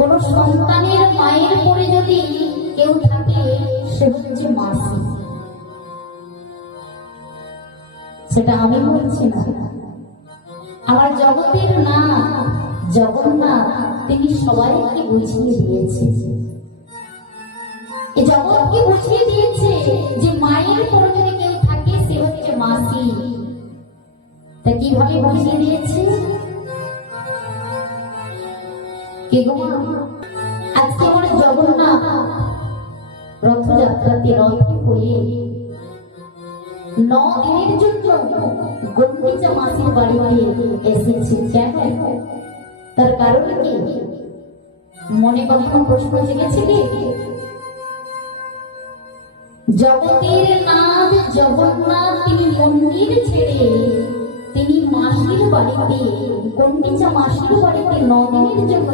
কোন সন্তানের মায়ের পরে যদি কেউ থাকে সে হচ্ছে মাসি। সেটা আমি বলছি না, আমার জগতের না জগন্নাথ তিনি সবাইকে বুঝিয়ে দিয়েছে, এই জগৎকে বুঝিয়ে দিয়েছে যে মায়ের পরে যদি কেউ থাকে সে হচ্ছে মাসি। তা কিভাবে বুঝিয়ে দিয়েছে? আজকে আমার জগন্নাথ রথযাত্রাতে রথে হয়ে 9 দিনের জন্য গন্ডিচা মাসির বাড়িতে এসেছে। কেন? তার কারণ কি? মনে কখনো প্রশ্ন জেগেছে কি? জগতের নাথ জগন্নাথ তিনি মন্দির ছেড়ে তিনি মাসির বাড়িতে, গন্ডিচা মাসির বাড়িতে 9 দিনের জন্য